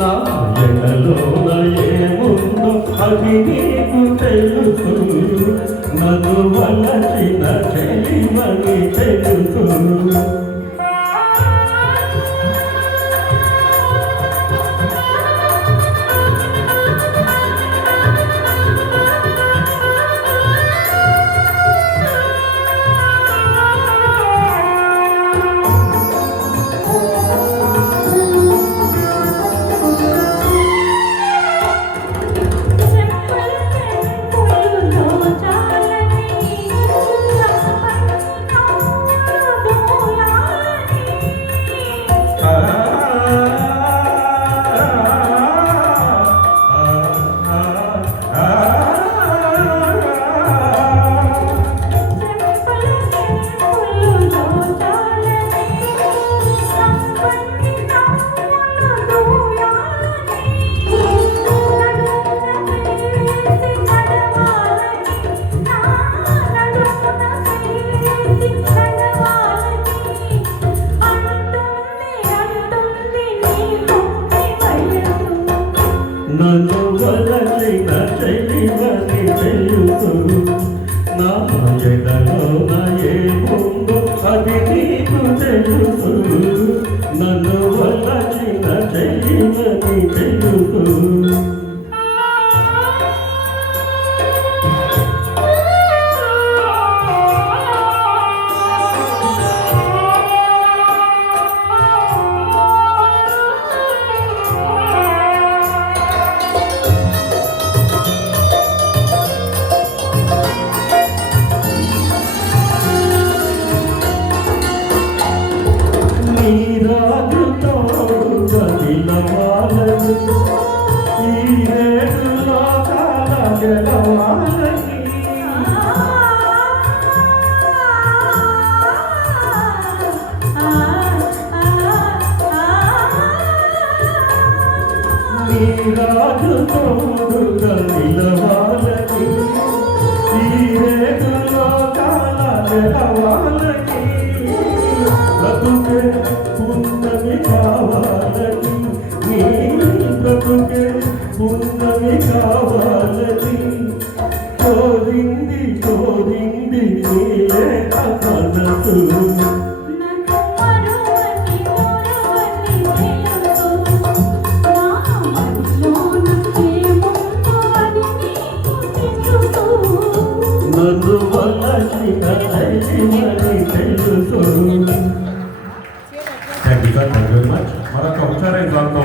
నా ఎడలోన ఏముందో అది నీకు తెలుసు నన్ను వలచిన చెలిమని తెలుసు నన్ను వలచిన చెలిమని తెలుసు నా ఎడలోన ఏముందో అది నీకు తెలుసు నన్ను వలచిన చెలిమని తెలుసు రాజు తోడుగా నిలవాలని ఈ రేగులో కాల గెలవాలని బ్రతుకే పున్నమి కావాలని నీ బ్రతుకే పున్నమి కావాలని కోరింది కోరింది నీలే మనసు నన్ను వలచిన చెలిమని తెలుసు. Thank you very much. మరొక ఉచ్చారణ